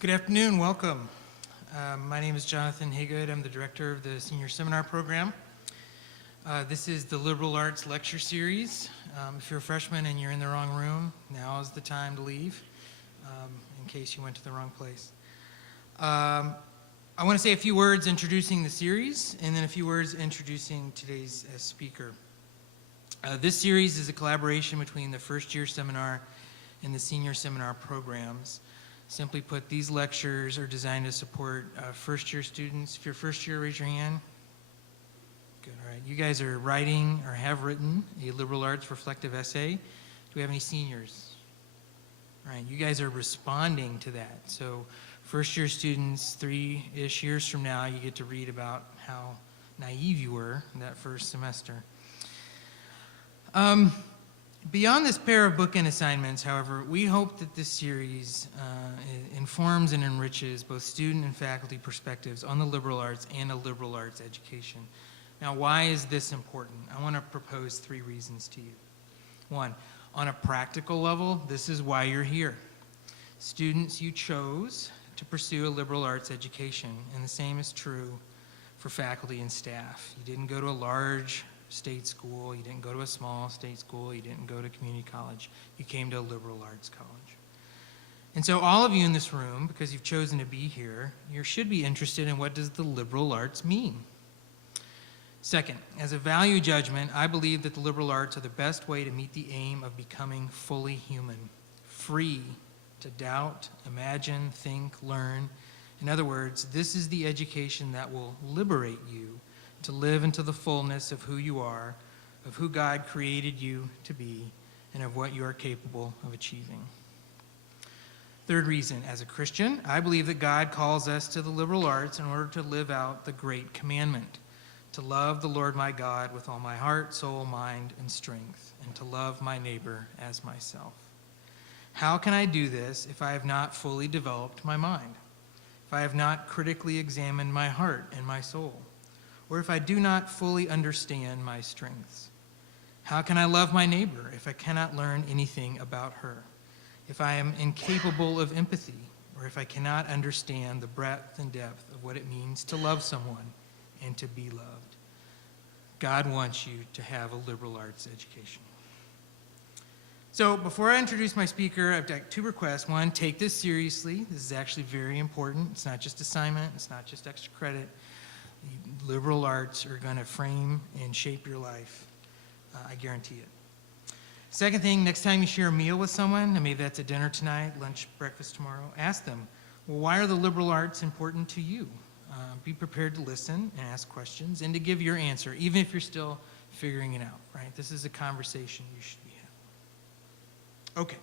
Good afternoon, welcome. My name is Jonathan Haygood. I'm the director of the Senior Seminar Program. This is the Liberal Arts Lecture Series. If you're a freshman and you're in the wrong room, now is the time to leave, in case you went to the wrong place. I want to say a few words introducing the series, and then a few words introducing today's speaker. This series is a collaboration between the first year seminar and the senior seminar programs. Simply put, these lectures are designed to support first year students. If you're first year, raise your hand. Good, all right. You guys are writing or have written a liberal arts reflective essay. Do we have any seniors? All right, you guys are responding to that. So first year students, 3-ish years from now, you get to read about how naive you were in that first semester. Beyond this pair of bookend assignments, however, we hope that this series informs and enriches both student and faculty perspectives on the liberal arts and a liberal arts education. Now, why is this important? I want to propose 3 reasons to you. 1, on a practical level, this is why you're here. Students, you chose to pursue a liberal arts education, and the same is true for faculty and staff. You didn't go to a large state school, you didn't go to a small state school, you didn't go to community college, you came to a liberal arts college. And so all of you in this room, because you've chosen to be here, you should be interested in what does the liberal arts mean. Second, as a value judgment, I believe that the liberal arts are the best way to meet the aim of becoming fully human, free to doubt, imagine, think, learn. In other words, this is the education that will liberate you to live into the fullness of who you are, of who God created you to be, and of what you are capable of achieving. Third reason, as a Christian, I believe that God calls us to the liberal arts in order to live out the great commandment, to love the Lord my God with all my heart, soul, mind, and strength, and to love my neighbor as myself. How can I do this if I have not fully developed my mind, if I have not critically examined my heart and my soul, or if I do not fully understand my strengths? How can I love my neighbor if I cannot learn anything about her, if I am incapable of empathy, or if I cannot understand the breadth and depth of what it means to love someone and to be loved? God wants you to have a liberal arts education. So before I introduce my speaker, I've got 2 requests. 1, take this seriously. This is actually very important. It's not just assignment. It's not just extra credit. Liberal arts are going to frame and shape your life. I guarantee it. Second thing, next time you share a meal with someone, and maybe that's a dinner tonight, lunch, breakfast tomorrow, ask them, well, why are the liberal arts important to you? Be prepared to listen and ask questions and to give your answer, even if you're still figuring it out, right? This is a conversation you should be having. Okay.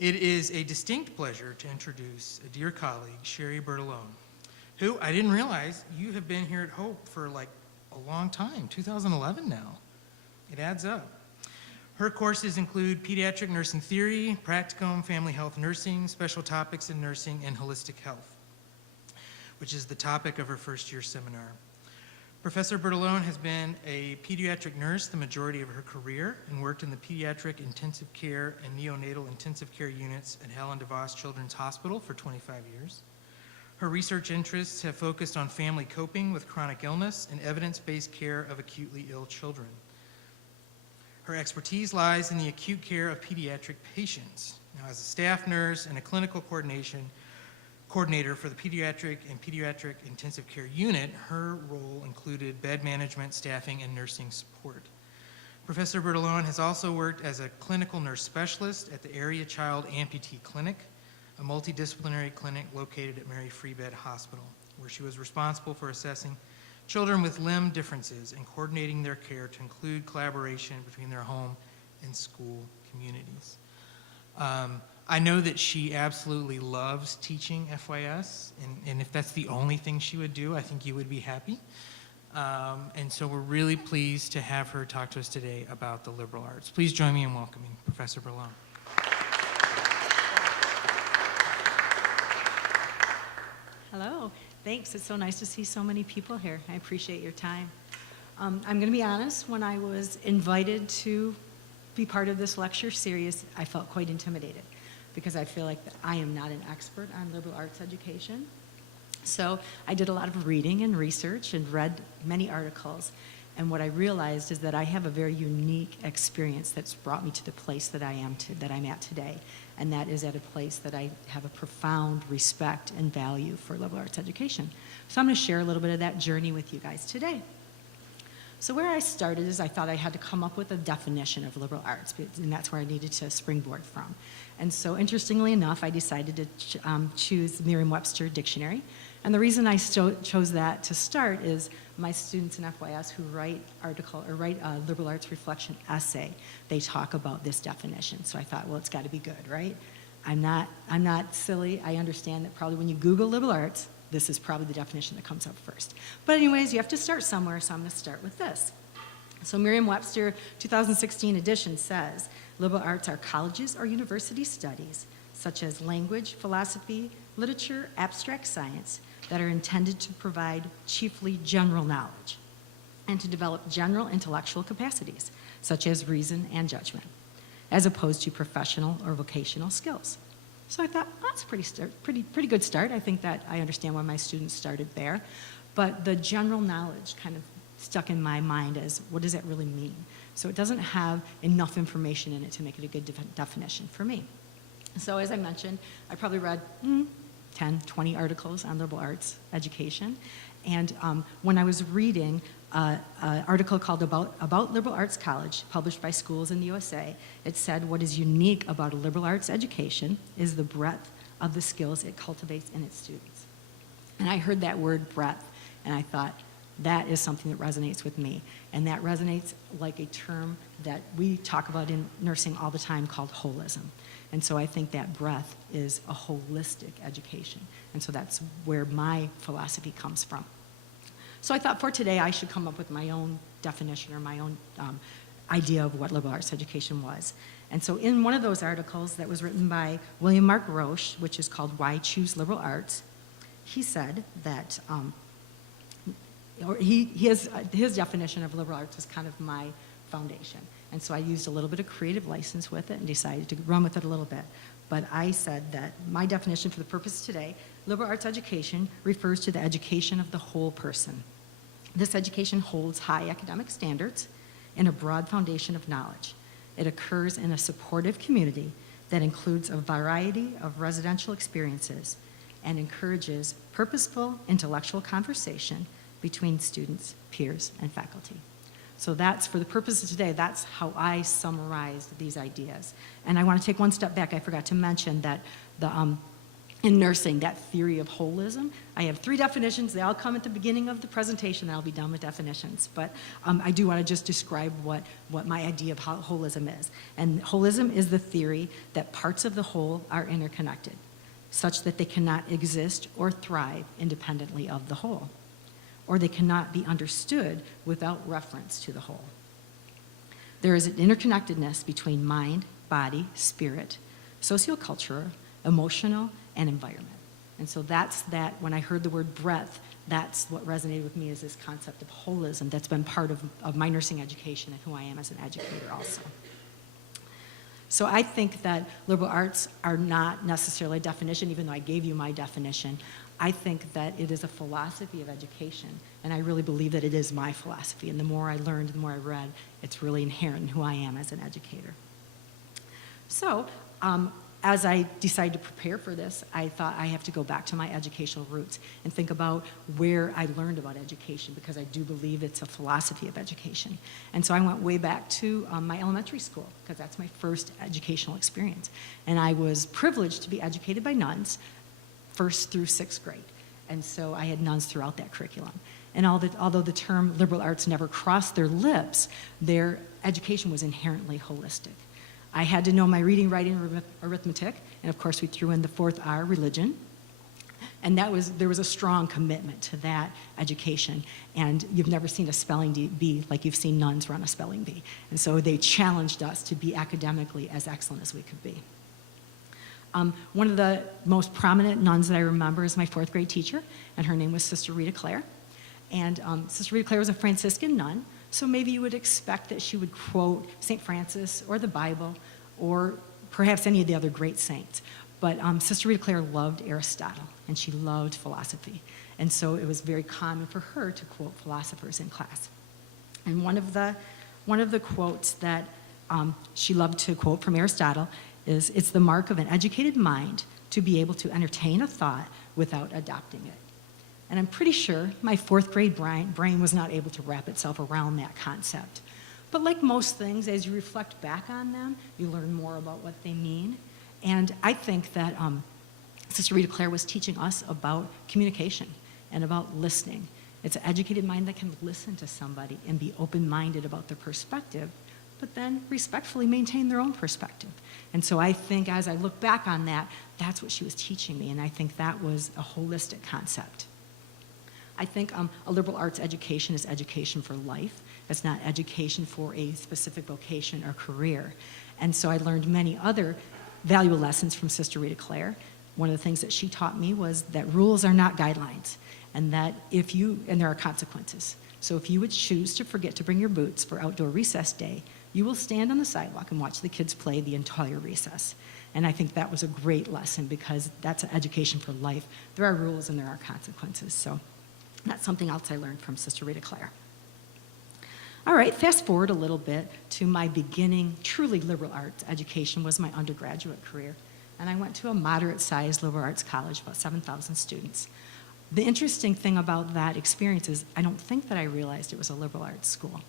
It is a distinct pleasure to introduce a dear colleague, Shari Bertolone, who I didn't realize you have been here at Hope for like a long time, 2011 now. It adds up. Her courses include Pediatric Nursing Theory, Practicum Family Health Nursing, Special Topics in Nursing, and Holistic Health, which is the topic of her first year seminar. Professor Bertolone has been a pediatric nurse the majority of her career and worked in the pediatric intensive care and neonatal intensive care units at Helen DeVos Children's Hospital for 25 years. Her research interests have focused on family coping with chronic illness and evidence-based care of acutely ill children. Her expertise lies in the acute care of pediatric patients. Now, as a staff nurse and a clinical coordinator for the pediatric and pediatric intensive care unit, her role included bed management, staffing, and nursing support. Professor Bertolone has also worked as a clinical nurse specialist at the Area Child Amputee Clinic, a multidisciplinary clinic located at Mary Free Bed Hospital, where she was responsible for assessing children with limb differences and coordinating their care to include collaboration between their home and school communities. I know that she absolutely loves teaching FYS, and if that's the only thing she would do, I think you would be happy. And so we're really pleased to have her talk to us today about the liberal arts. Please join me in welcoming Professor Bertolone. Hello, thanks. It's so nice to see so many people here. I appreciate your time. I'm going to be honest, when I was invited to be part of this lecture series, I felt quite intimidated. because I feel like that I am not an expert on liberal arts education. So I did a lot of reading and research and read many articles. And what I realized is that I have a very unique experience that's brought me to the place that I'm at today. And that is at a place that I have a profound respect and value for liberal arts education. So I'm going to share a little bit of that journey with you guys today. So where I started is I thought I had to come up with a definition of liberal arts, and that's where I needed to springboard from. And so interestingly enough, I decided to choose Merriam-Webster Dictionary. And the reason I chose that to start is my students in FYS who write a liberal arts reflection essay, they talk about this definition. So I thought, well, it's got to be good, right? I'm not silly. I understand that probably when you Google liberal arts, this is probably the definition that comes up first. But anyways, you have to start somewhere, so I'm going to start with this. So Merriam-Webster 2016 edition says, liberal arts are colleges or university studies, such as language, philosophy, literature, abstract science, that are intended to provide chiefly general knowledge and to develop general intellectual capacities, such as reason and judgment, as opposed to professional or vocational skills. So I thought, oh, that's a pretty good start. I think that I understand why my students started there. But the general knowledge kind of stuck in my mind as, what does that really mean? So it doesn't have enough information in it to make it a good definition for me. So as I mentioned, I probably read 10, 20 articles on liberal arts education. And when I was reading an article called About Liberal Arts College, published by Schools in the USA, it said what is unique about a liberal arts education is the breadth of the skills it cultivates in its students. And I heard that word breadth, and I thought, that is something that resonates with me. And that resonates like a term that we talk about in nursing all the time called holism. And so I think that breadth is a holistic education. And so that's where my philosophy comes from. So I thought for today I should come up with my own definition or my own idea of what liberal arts education was. And so in one of those articles that was written by William Mark Roche, which is called Why Choose Liberal Arts, he said that, his definition of liberal arts was kind of my foundation. And so I used a little bit of creative license with it and decided to run with it a little bit. But I said that my definition for the purpose today, liberal arts education refers to the education of the whole person. This education holds high academic standards and a broad foundation of knowledge. It occurs in a supportive community that includes a variety of residential experiences and encourages purposeful intellectual conversation between students, peers, and faculty. So that's, for the purpose of today, that's how I summarized these ideas. And I want to take one step back. I forgot to mention that in nursing, that theory of holism, I have 3 definitions. They all come at the beginning of the presentation, and I'll be done with definitions. But I do want to just describe what my idea of how holism is. And holism is the theory that parts of the whole are interconnected, such that they cannot exist or thrive independently of the whole, or they cannot be understood without reference to the whole. There is an interconnectedness between mind, body, spirit, sociocultural, emotional, and environment. And so that's that, when I heard the word breadth, that's what resonated with me, is this concept of holism that's been part of my nursing education and who I am as an educator also. So I think that liberal arts are not necessarily a definition, even though I gave you my definition. I think that it is a philosophy of education, and I really believe that it is my philosophy. And the more I learned, the more I read, it's really inherent in who I am as an educator. So as I decided to prepare for this, I thought I have to go back to my educational roots and think about where I learned about education, because I do believe it's a philosophy of education. And so I went way back to my elementary school, because that's my first educational experience. And I was privileged to be educated by nuns, 1st through 6th grade. And so I had nuns throughout that curriculum. And although the term liberal arts never crossed their lips, their education was inherently holistic. I had to know my reading, writing, arithmetic, and of course we threw in the 4th R, religion. And there was a strong commitment to that education. And you've never seen a spelling bee like you've seen nuns run a spelling bee. And so they challenged us to be academically as excellent as we could be. One of the most prominent nuns that I remember is my 4th grade teacher, and her name was Sister Rita Clare. And Sister Rita Clare was a Franciscan nun, so maybe you would expect that she would quote St. Francis or the Bible or perhaps any of the other great saints. But Sister Rita Clare loved Aristotle, and she loved philosophy. And so it was very common for her to quote philosophers in class. And one of the quotes that she loved to quote from Aristotle is, "It's the mark of an educated mind to be able to entertain a thought without adopting it." And I'm pretty sure my fourth grade brain was not able to wrap itself around that concept. But like most things, as you reflect back on them, you learn more about what they mean. And I think that Sister Rita Clare was teaching us about communication and about listening. It's an educated mind that can listen to somebody and be open-minded about their perspective, but then respectfully maintain their own perspective. And so I think as I look back on that, that's what she was teaching me, and I think that was a holistic concept. I think a liberal arts education is education for life. It's not education for a specific vocation or career. And so I learned many other valuable lessons from Sister Rita Clare. One of the things that she taught me was that rules are not guidelines, and that and there are consequences. So if you would choose to forget to bring your boots for outdoor recess day, you will stand on the sidewalk and watch the kids play the entire recess. And I think that was a great lesson, because that's an education for life. There are rules and there are consequences. So that's something else I learned from Sister Rita Clare. All right, fast forward a little bit to my beginning, truly liberal arts education was my undergraduate career. And I went to a moderate-sized liberal arts college, about 7,000 students. The interesting thing about that experience is I don't think that I realized it was a liberal arts school.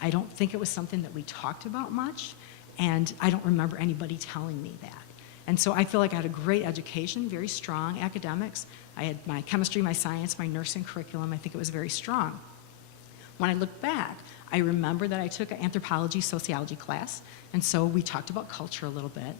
I don't think it was something that we talked about much, and I don't remember anybody telling me that. And so I feel like I had a great education, very strong academics. I had my chemistry, my science, my nursing curriculum. I think it was very strong. When I look back, I remember that I took an anthropology, sociology class, and so we talked about culture a little bit.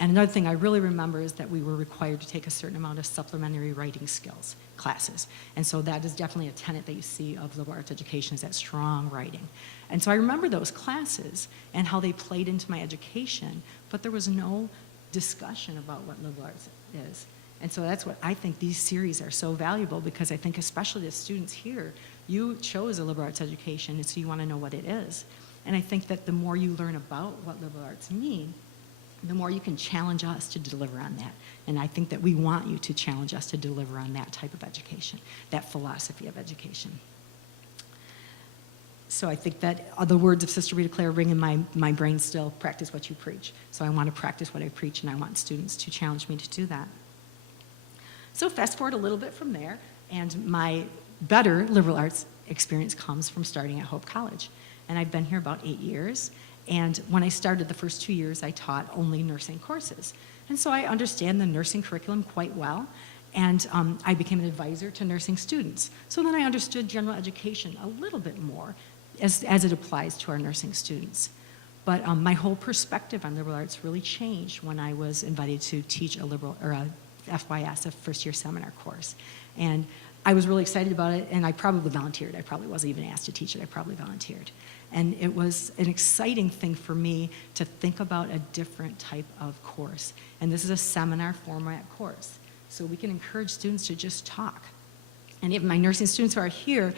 And another thing I really remember is that we were required to take a certain amount of supplementary writing skills classes. And so that is definitely a tenet that you see of liberal arts education, is that strong writing. And so I remember those classes and how they played into my education, but there was no discussion about what liberal arts is. And so that's what I think these series are so valuable, because I think especially the students here, you chose a liberal arts education, and so you want to know what it is. And I think that the more you learn about what liberal arts mean, the more you can challenge us to deliver on that. And I think that we want you to challenge us to deliver on that type of education, that philosophy of education. So I think that the words of Sister Rita Clare ring in my brain still: practice what you preach. So I want to practice what I preach, and I want students to challenge me to do that. So fast forward a little bit from there, and my better liberal arts experience comes from starting at Hope College. And I've been here about 8 years. And when I started, the first 2 years, I taught only nursing courses. And so I understand the nursing curriculum quite well. And I became an advisor to nursing students. So then I understood general education a little bit more as it applies to our nursing students. But my whole perspective on liberal arts really changed when I was invited to teach a FYS, a first-year seminar course. And I was really excited about it, and I probably volunteered. I probably wasn't even asked to teach it. I probably volunteered. And it was an exciting thing for me to think about a different type of course. And this is a seminar format course. So we can encourage students to just talk. And even my nursing students who are here,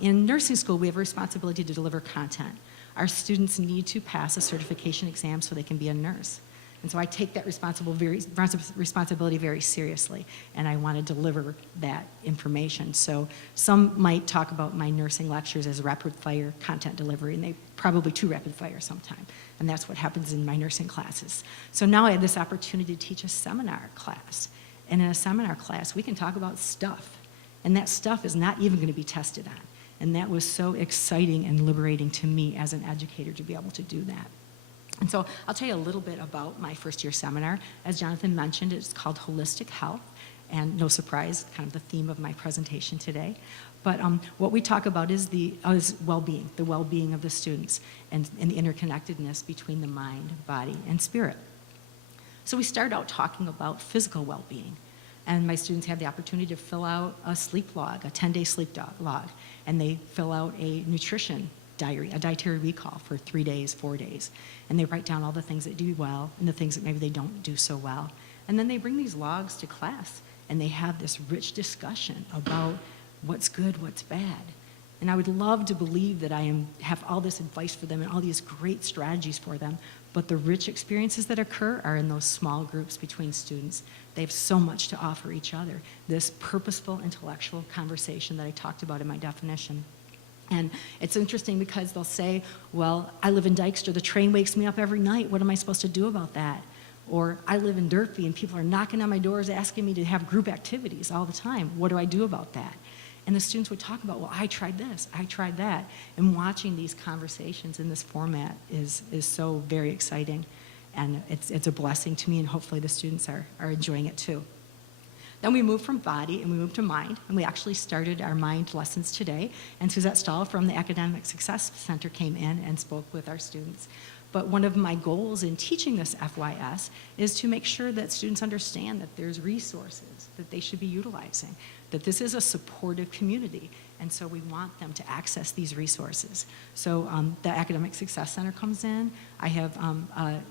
in nursing school, we have a responsibility to deliver content. Our students need to pass a certification exam so they can be a nurse. And so I take that responsibility very seriously, and I want to deliver that information. So some might talk about my nursing lectures as rapid-fire content delivery, and they probably too rapid-fire sometime. And that's what happens in my nursing classes. So now I have this opportunity to teach a seminar class. And in a seminar class, we can talk about stuff. And that stuff is not even going to be tested on. And that was so exciting and liberating to me as an educator to be able to do that. And so I'll tell you a little bit about my first-year seminar. As Jonathan mentioned, it's called Holistic Health, and no surprise, kind of the theme of my presentation today. But what we talk about is well-being, the well-being of the students, and the interconnectedness between the mind, body, and spirit. So we start out talking about physical well-being, and my students have the opportunity to fill out a sleep log, a 10-day sleep log, and they fill out a nutrition diary, a dietary recall for 3 days, 4 days. And they write down all the things that do well and the things that maybe they don't do so well. And then they bring these logs to class, and they have this rich discussion about what's good, what's bad. And I would love to believe that I have all this advice for them and all these great strategies for them, but the rich experiences that occur are in those small groups between students. They have so much to offer each other. This purposeful intellectual conversation that I talked about in my definition. And it's interesting because they'll say, well, I live in Dykester, the train wakes me up every night, what am I supposed to do about that? Or I live in Durfee and people are knocking on my doors asking me to have group activities all the time, what do I do about that? And the students would talk about, well, I tried this, I tried that. And watching these conversations in this format is so very exciting. And it's a blessing to me, and hopefully the students are enjoying it too. Then we moved from body and we moved to mind, and we actually started our mind lessons today. And Suzette Stahl from the Academic Success Center came in and spoke with our students. But one of my goals in teaching this FYS is to make sure that students understand that there's resources that they should be utilizing, that this is a supportive community, and so we want them to access these resources. So the Academic Success Center comes in. I have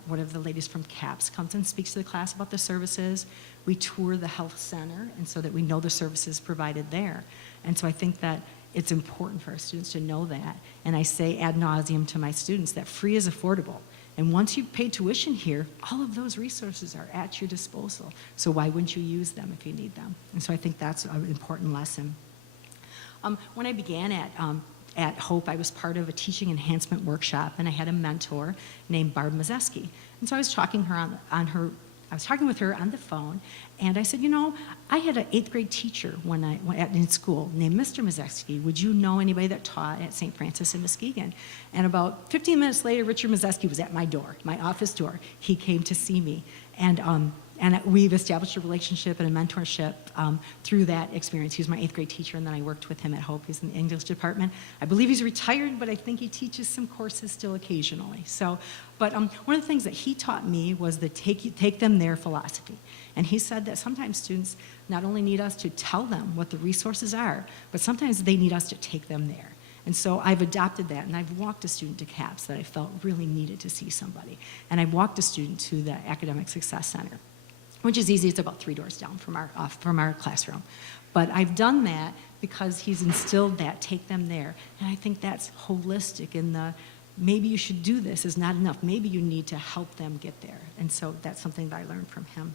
one of the ladies from CAPS comes in, speaks to the class about the services. We tour the health center, and so that we know the services provided there. And so I think that it's important for our students to know that. And I say ad nauseum to my students that free is affordable. And once you've paid tuition here, all of those resources are at your disposal. So why wouldn't you use them if you need them? And so I think that's an important lesson. When I began at Hope, I was part of a teaching enhancement workshop, and I had a mentor named Barb Mazeski. And so I was talking with her on the phone, and I said, you know, I had an 8th grade teacher in school named Mr. Mazeski. Would you know anybody that taught at St. Francis in Muskegon? And about 15 minutes later, Richard Mazeski was at my door, my office door. He came to see me, and we've established a relationship and a mentorship through that experience. He was my 8th grade teacher, and then I worked with him at Hope. He's in the English department. I believe he's retired, but I think he teaches some courses still occasionally. So, but one of the things that he taught me was the take them there philosophy. And he said that sometimes students not only need us to tell them what the resources are, but sometimes they need us to take them there. And so I've adopted that, and I've walked a student to CAPS that I felt really needed to see somebody. And I've walked a student to the Academic Success Center, which is easy. It's about 3 doors down from our classroom. But I've done that because he's instilled that, take them there. And I think that's holistic in the, maybe you should do this is not enough. Maybe you need to help them get there. And so that's something that I learned from him.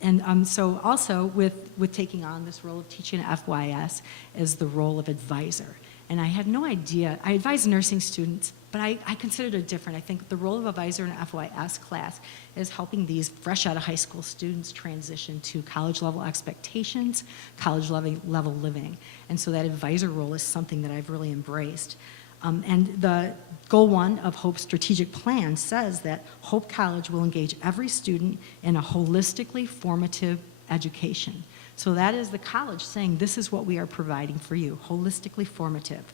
And so also with taking on this role of teaching at FYS is the role of advisor. And I had no idea. I advise nursing students, but I considered it different. I think the role of advisor in an FYS class is helping these fresh out of high school students transition to college level expectations, college level living. And so that advisor role is something that I've really embraced. And the goal 1 of Hope's strategic plan says that Hope College will engage every student in a holistically formative education. So that is the college saying, this is what we are providing for you, holistically formative.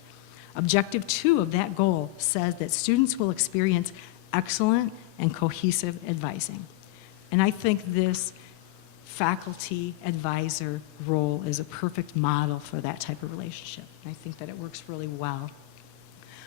Objective 2 of that goal says that students will experience excellent and cohesive advising. And I think this faculty advisor role is a perfect model for that type of relationship. And I think that it works really well.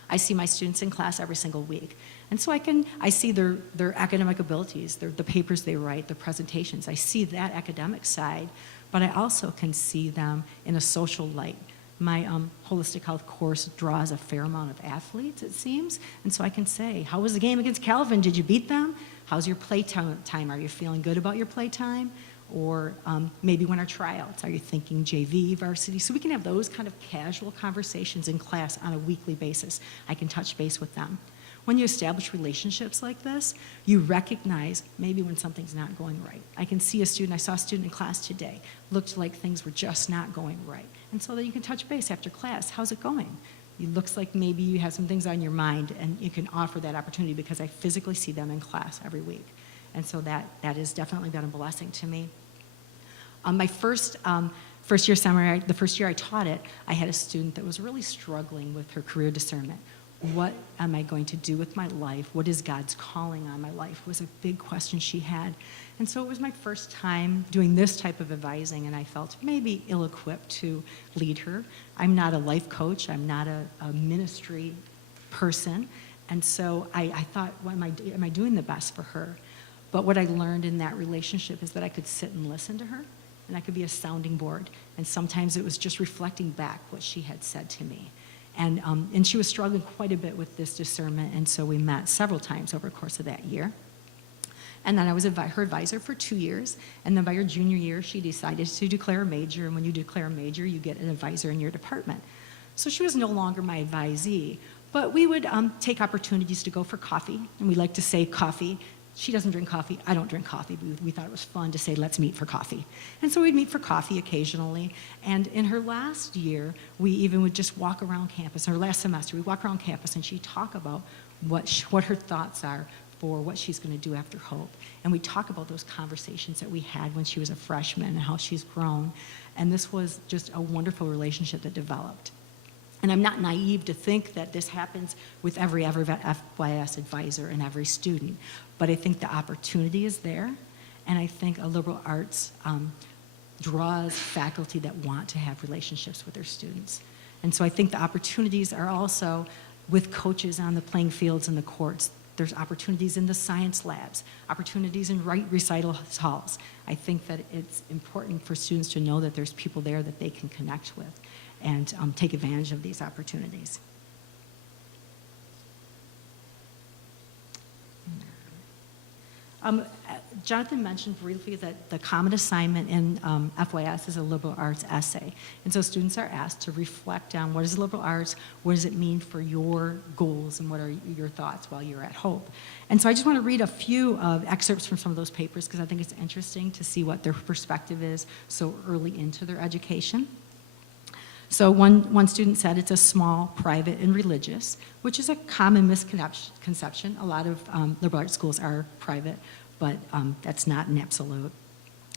I see my students in class every single week. And so I see their academic abilities, the papers they write, the presentations. I see that academic side, but I also can see them in a social light. My holistic health course draws a fair amount of athletes, it seems. And so I can say, how was the game against Calvin? Did you beat them? How's your play time? Are you feeling good about your play time? Or maybe when our tryouts, are you thinking JV, varsity? So we can have those kind of casual conversations in class on a weekly basis. I can touch base with them. When you establish relationships like this, you recognize maybe when something's not going right. I saw a student in class today, looked like things were just not going right. And so that you can touch base after class, how's it going? It looks like maybe you have some things on your mind, and you can offer that opportunity because I physically see them in class every week. And so that has definitely been a blessing to me. My first year seminar, the first year I taught it, I had a student that was really struggling with her career discernment. What am I going to do with my life? What is God's calling on my life? Was a big question she had. And so it was my first time doing this type of advising, and I felt maybe ill-equipped to lead her. I'm not a life coach. I'm not a ministry person. And so I thought, am I doing the best for her? But what I learned in that relationship is that I could sit and listen to her, and I could be a sounding board. And sometimes it was just reflecting back what she had said to me. And she was struggling quite a bit with this discernment, and so we met several times over the course of that year. And then I was her advisor for 2 years, and then by her junior year, she decided to declare a major, and when you declare a major, you get an advisor in your department. So she was no longer my advisee, but we would take opportunities to go for coffee, and we like to say coffee. She doesn't drink coffee, I don't drink coffee, but we thought it was fun to say, let's meet for coffee. And so we'd meet for coffee occasionally, and in her last year, we even would just walk around campus. In her last semester, we'd walk around campus, and she'd talk about what her thoughts are for what she's going to do after Hope. And we talk about those conversations that we had when she was a freshman and how she's grown. And this was just a wonderful relationship that developed. And I'm not naive to think that this happens with every FYS advisor and every student, but I think the opportunity is there, and I think a liberal arts draws faculty that want to have relationships with their students. And so I think the opportunities are also with coaches on the playing fields and the courts. There's opportunities in the science labs, opportunities in recital halls. I think that it's important for students to know that there's people there that they can connect with and take advantage of these opportunities. Jonathan mentioned briefly that the common assignment in FYS is a liberal arts essay. And so students are asked to reflect on what is liberal arts, what does it mean for your goals, and what are your thoughts while you're at Hope. And so I just want to read a few excerpts from some of those papers because I think it's interesting to see what their perspective is so early into their education. So one student said it's a small, private, and religious, which is a common misconception. A lot of liberal arts schools are private, but that's not an absolute.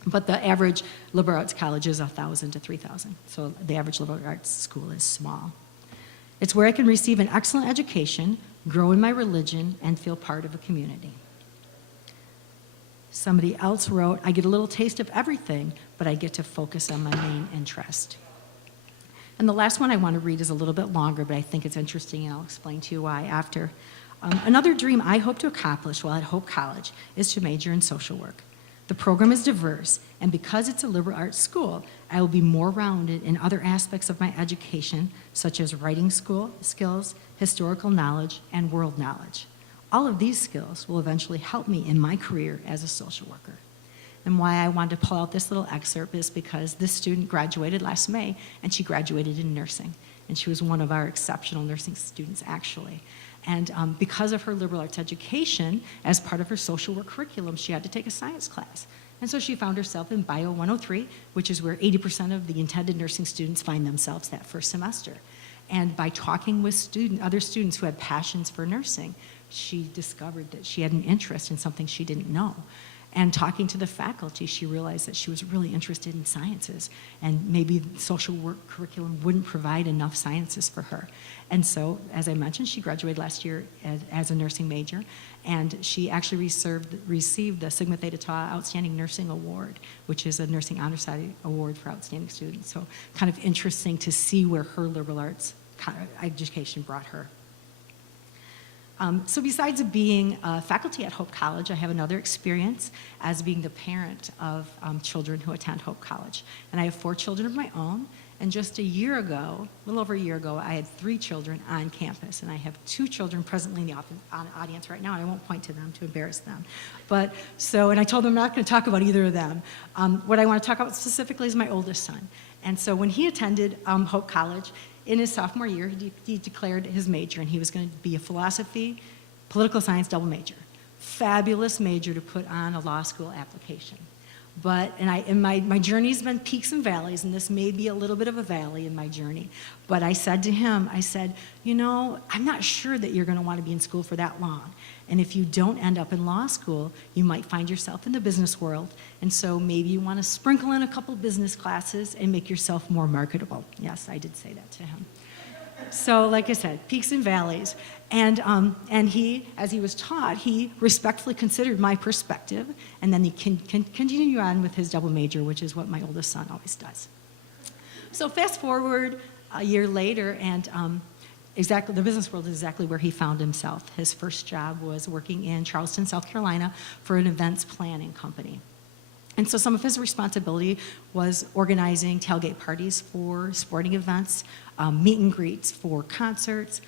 But the average liberal arts college is 1,000 to 3,000. So the average liberal arts school is small. It's where I can receive an excellent education, grow in my religion, and feel part of a community. Somebody else wrote, I get a little taste of everything, but I get to focus on my main interest. And the last one I want to read is a little bit longer, but I think it's interesting, and I'll explain to you why after. Another dream I hope to accomplish while at Hope College is to major in social work. The program is diverse, and because it's a liberal arts school, I will be more rounded in other aspects of my education, such as writing skills, historical knowledge, and world knowledge. All of these skills will eventually help me in my career as a social worker. And why I wanted to pull out this little excerpt is because this student graduated last May, and she graduated in nursing. And she was one of our exceptional nursing students, actually. And because of her liberal arts education, as part of her social work curriculum, she had to take a science class. And so she found herself in Bio 103, which is where 80% of the intended nursing students find themselves that first semester. And by talking with other students who had passions for nursing, she discovered that she had an interest in something she didn't know. And talking to the faculty, she realized that she was really interested in sciences, and maybe social work curriculum wouldn't provide enough sciences for her. And so, as I mentioned, she graduated last year as a nursing major, and she actually received the Sigma Theta Tau Outstanding Nursing Award, which is a nursing honor society award for outstanding students. So kind of interesting to see where her liberal arts education brought her. So besides being faculty at Hope College, I have another experience as being the parent of children who attend Hope College. And I have 4 children of my own. And just a year ago, a little over a year ago, I had 3 children on campus. And I have 2 children presently in the audience right now, and I won't point to them to embarrass them. And I told them I'm not going to talk about either of them. What I want to talk about specifically is my oldest son. And so when he attended Hope College, in his sophomore year, he declared his major, and he was going to be a philosophy, political science double major. Fabulous major to put on a law school application. My journey's been peaks and valleys, and this may be a little bit of a valley in my journey. But I said to him, I'm not sure that you're going to want to be in school for that long. And if you don't end up in law school, you might find yourself in the business world. And so maybe you want to sprinkle in a couple business classes and make yourself more marketable. Yes, I did say that to him. So like I said, peaks and valleys. And he, as he was taught, he respectfully considered my perspective, and then he can continue on with his double major, which is what my oldest son always does. So fast forward a year later, and exactly the business world is exactly where he found himself. His first job was working in Charleston, South Carolina for an events planning company. And so some of his responsibility was organizing tailgate parties for sporting events, meet and greets for concerts,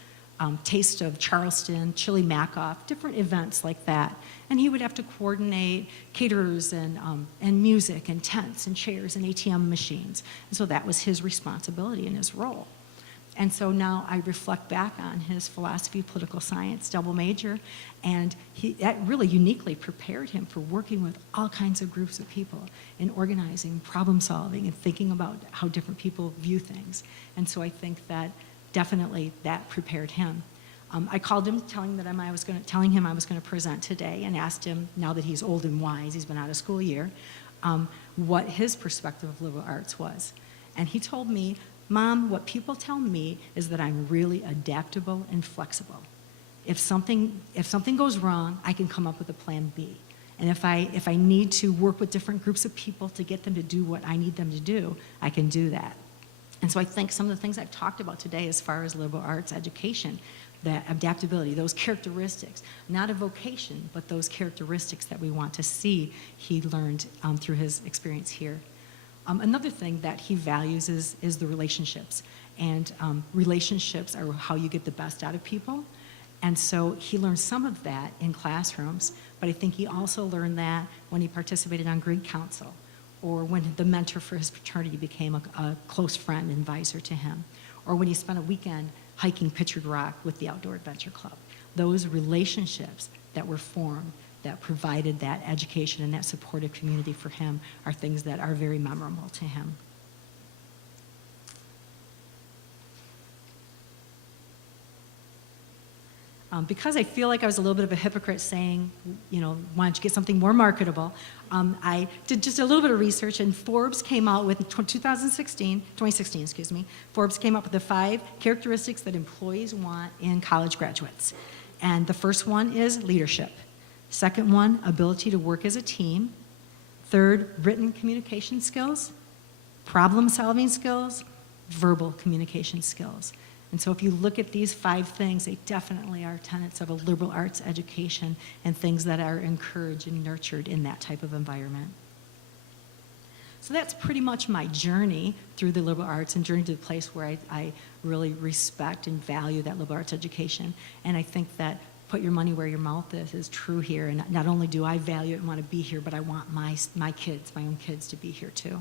Taste of Charleston, Chili Mac-Off, different events like that. And he would have to coordinate caterers and music and tents and chairs and ATM machines. And so that was his responsibility and his role. And so now I reflect back on his philosophy of political science double major, and that really uniquely prepared him for working with all kinds of groups of people and organizing, problem solving, and thinking about how different people view things. And so I think that definitely that prepared him. I called him telling him I was going to present today, and asked him, now that he's old and wise, he's been out of school a year, what his perspective of liberal arts was. And he told me, Mom, what people tell me is that I'm really adaptable and flexible. If something goes wrong, I can come up with a plan B. And if I need to work with different groups of people to get them to do what I need them to do, I can do that. And so I think some of the things I've talked about today as far as liberal arts education, that adaptability, those characteristics, not a vocation, but those characteristics that we want to see, he learned through his experience here. Another thing that he values is the relationships. And relationships are how you get the best out of people. And so he learned some of that in classrooms, but I think he also learned that when he participated on Greek Council, or when the mentor for his fraternity became a close friend and advisor to him, or when he spent a weekend hiking Pictured Rock with the Outdoor Adventure Club. Those relationships that were formed that provided that education and that supportive community for him are things that are very memorable to him. Because I feel like I was a little bit of a hypocrite saying, why don't you get something more marketable, I did just a little bit of research, and Forbes came out with 2016, Forbes came up with the 5 characteristics that employees want in college graduates. And the first one is leadership. Second one, ability to work as a team. Third, written communication skills, problem-solving skills, verbal communication skills. And so if you look at these 5 things, they definitely are tenets of a liberal arts education and things that are encouraged and nurtured in that type of environment. So that's pretty much my journey through the liberal arts and journey to the place where I really respect and value that liberal arts education. And I think that put your money where your mouth is true here. And not only do I value it and want to be here, but I want my own kids to be here too.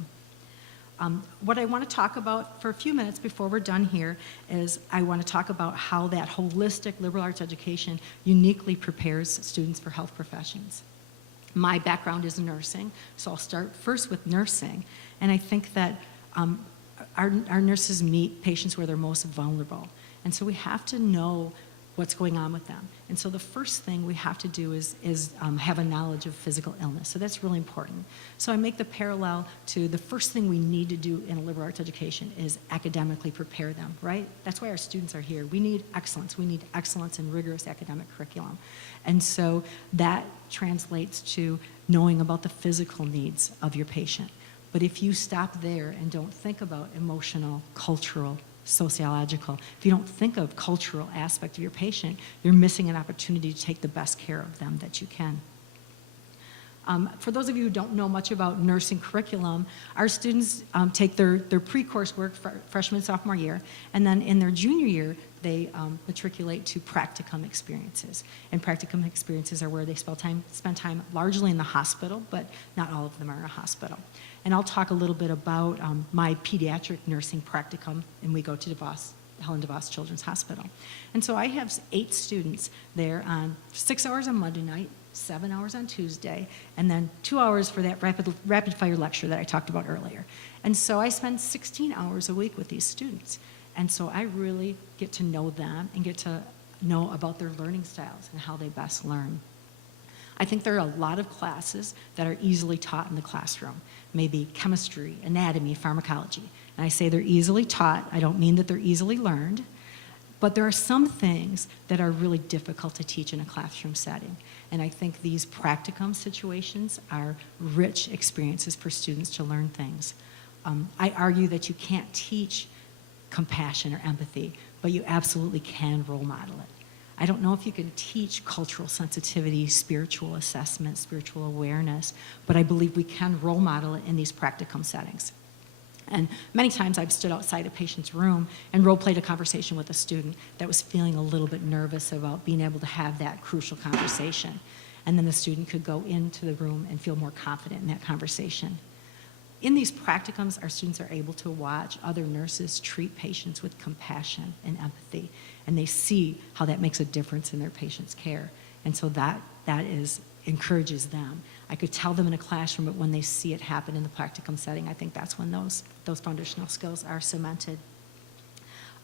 What I want to talk about for a few minutes before we're done here is I want to talk about how that holistic liberal arts education uniquely prepares students for health professions. My background is nursing, so I'll start first with nursing. And I think that our nurses meet patients where they're most vulnerable. And so we have to know what's going on with them. And so the first thing we have to do is have a knowledge of physical illness. So that's really important. So I make the parallel to the first thing we need to do in a liberal arts education is academically prepare them, right? That's why our students are here. We need excellence. We need excellence in rigorous academic curriculum. And so that translates to knowing about the physical needs of your patient. But if you stop there and don't think about emotional, cultural, sociological, if you don't think of cultural aspect of your patient, you're missing an opportunity to take the best care of them that you can. For those of you who don't know much about nursing curriculum, our students take their pre-course work freshman, sophomore year, and then in their junior year, they matriculate to Practicum Experiences. And Practicum Experiences are where they spend time largely in the hospital, but not all of them are in a hospital. And I'll talk a little bit about my pediatric nursing practicum, and we go to Helen DeVos Children's Hospital. And so I have 8 students there on 6 hours on Monday night, 7 hours on Tuesday, and then 2 hours for that rapid fire lecture that I talked about earlier. And so I spend 16 hours a week with these students. And so I really get to know them and get to know about their learning styles and how they best learn. I think there are a lot of classes that are easily taught in the classroom, maybe chemistry, anatomy, pharmacology. And I say they're easily taught. I don't mean that they're easily learned, but there are some things that are really difficult to teach in a classroom setting. And I think these practicum situations are rich experiences for students to learn things. I argue that you can't teach compassion or empathy, but you absolutely can role model it. I don't know if you can teach cultural sensitivity, spiritual assessment, spiritual awareness, but I believe we can role model it in these practicum settings. And many times I've stood outside a patient's room and role-played a conversation with a student that was feeling a little bit nervous about being able to have that crucial conversation. And then the student could go into the room and feel more confident in that conversation. In these practicums, our students are able to watch other nurses treat patients with compassion and empathy, and they see how that makes a difference in their patient's care. And so that encourages them. I could tell them in a classroom, but when they see it happen in the practicum setting, I think that's when those foundational skills are cemented.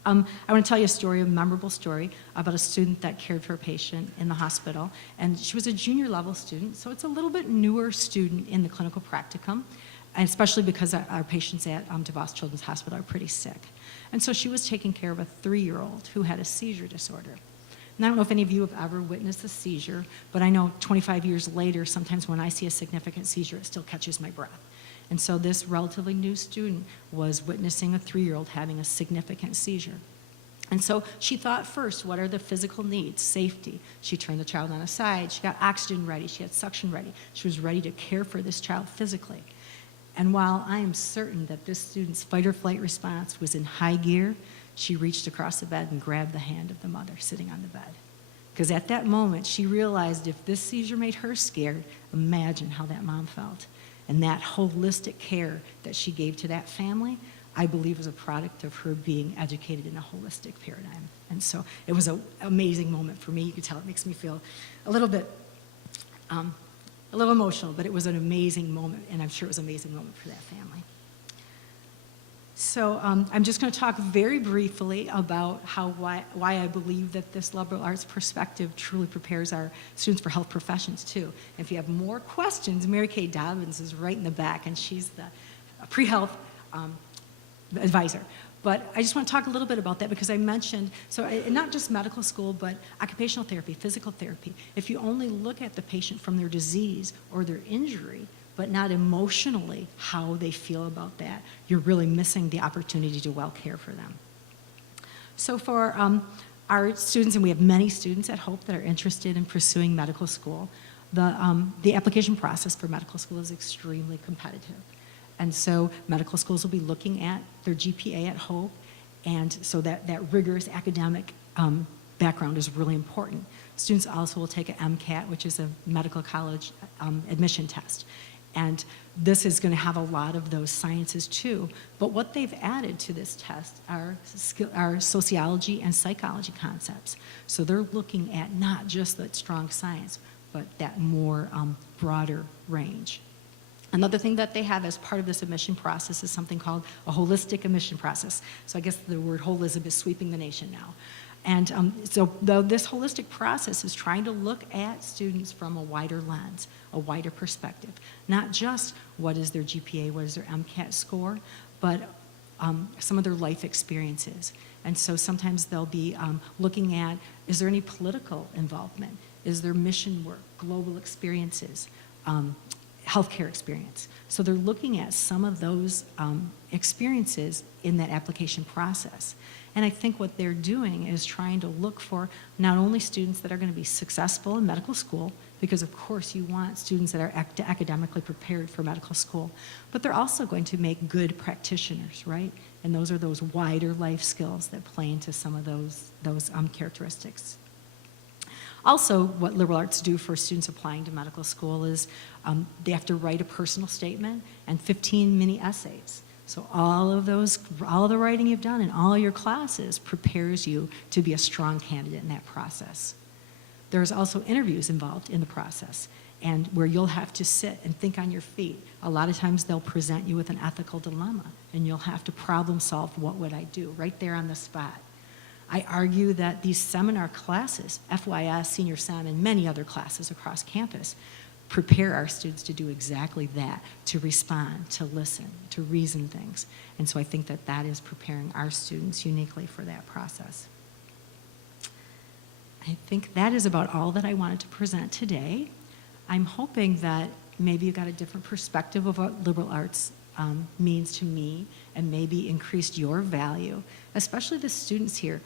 I want to tell you a story, a memorable story, about a student that cared for a patient in the hospital. And she was a junior level student, so it's a little bit newer student in the clinical practicum, and especially because our patients at DeVos Children's Hospital are pretty sick. And so she was taking care of a 3-year-old who had a seizure disorder. And I don't know if any of you have ever witnessed a seizure, but I know 25 years later, sometimes when I see a significant seizure, it still catches my breath. And so this relatively new student was witnessing a 3-year-old having a significant seizure. And so she thought first, what are the physical needs? Safety. She turned the child on a side. She got oxygen ready. She had suction ready. She was ready to care for this child physically. And while I am certain that this student's fight or flight response was in high gear, she reached across the bed and grabbed the hand of the mother sitting on the bed. Because at that moment, she realized if this seizure made her scared, imagine how that mom felt. And that holistic care that she gave to that family, I believe, was a product of her being educated in a holistic paradigm. And so it was an amazing moment for me. You can tell it makes me feel a little bit, a little emotional, but it was an amazing moment, and I'm sure it was an amazing moment for that family. So I'm just going to talk very briefly about why I believe that this liberal arts perspective truly prepares our students for health professions too. And if you have more questions, Mary Kay Dobbins is right in the back, and she's the pre-health advisor. But I just want to talk a little bit about that because I mentioned, not just medical school, but occupational therapy, physical therapy. If you only look at the patient from their disease or their injury, but not emotionally how they feel about that, you're really missing the opportunity to well care for them. So for our students, and we have many students at Hope that are interested in pursuing medical school, the application process for medical school is extremely competitive. And so medical schools will be looking at their GPA at Hope, and so that rigorous academic background is really important. Students also will take an MCAT, which is a medical college admission test. And this is going to have a lot of those sciences too. But what they've added to this test are sociology and psychology concepts. So they're looking at not just that strong science, but that more broader range. Another thing that they have as part of this admission process is something called a holistic admission process. So I guess the word holism is sweeping the nation now. And this holistic process is trying to look at students from a wider lens, a wider perspective. Not just what is their GPA, what is their MCAT score, but some of their life experiences. And so sometimes they'll be looking at, is there any political involvement? Is there mission work, global experiences, healthcare experience? So they're looking at some of those experiences in that application process. And I think what they're doing is trying to look for not only students that are going to be successful in medical school, because of course you want students that are academically prepared for medical school, but they're also going to make good practitioners, right? And those are those wider life skills that play into some of those characteristics. Also, what liberal arts do for students applying to medical school is they have to write a personal statement and 15 mini essays. So all of the writing you've done in all your classes prepares you to be a strong candidate in that process. There's also interviews involved in the process, and where you'll have to sit and think on your feet. A lot of times they'll present you with an ethical dilemma, and you'll have to problem solve, what would I do, right there on the spot. I argue that these seminar classes, FYS, Senior Sem, and many other classes across campus, prepare our students to do exactly that, to respond, to listen, to reason things. And so I think that that is preparing our students uniquely for that process. I think that is about all that I wanted to present today. I'm hoping that maybe you got a different perspective of what liberal arts means to me, and maybe increased your value, especially the students here.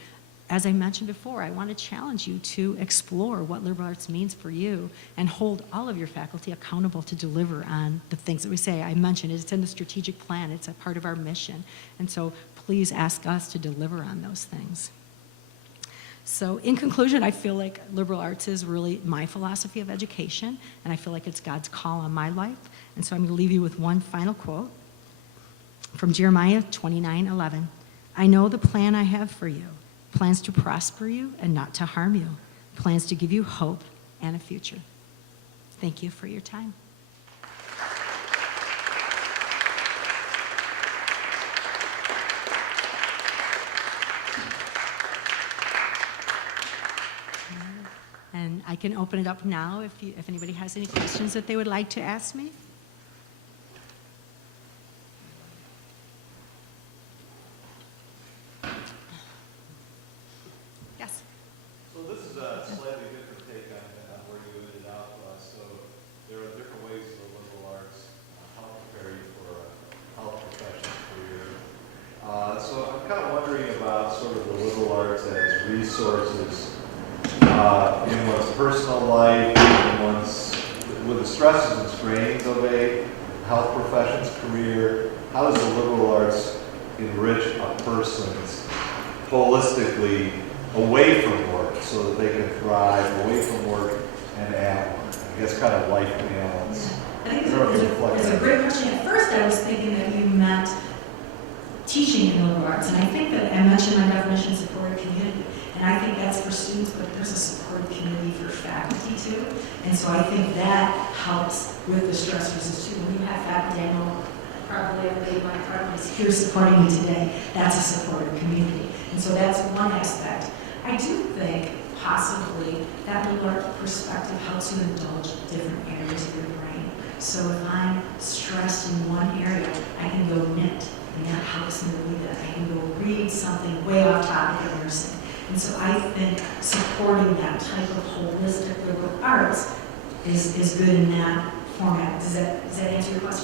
as I mentioned before, I want to challenge you to explore what liberal arts means for you and hold all of your faculty accountable to deliver on the things that we say. I mentioned it's in the strategic plan. It's a part of our mission. And so please ask us to deliver on those things. So in conclusion, I feel like liberal arts is really my philosophy of education, and I feel like it's God's call on my life. And so I'm going to leave you with one final quote from Jeremiah 29:11. I know the plan I have for you, plans to prosper you and not to harm you, plans to give you hope and a future. Thank you for your time. And I can open it up now if anybody has any questions that they would like to ask me. Yes. So this is a slightly different take on where you ended out. So there are different ways the liberal arts help prepare you for a health professional career. So I'm kind of wondering about sort of the liberal arts as resources in one's personal life, with the stresses and strains of a health profession's career. How does the liberal arts enrich a person's holistically away from work so that they can thrive away from work and at work? I guess kind of life balance. I think it's a great question. At first I was thinking that you meant teaching in liberal arts, and I think that I mentioned my definition of supportive community, and I think that's for students, but there's a supportive community for faculty too, and so I think that helps with the stress resistance too. When you have faculty, I know probably everybody my department is here supporting me today, that's a supportive community, and so that's one aspect. I do think possibly that liberal arts perspective helps you indulge different areas of your brain. So if I'm stressed in one area, I can go knit, and that helps me read that. I can go read something way off topic of nursing. And so I think supporting that type of holistic liberal arts is good in that format. Does that answer your question?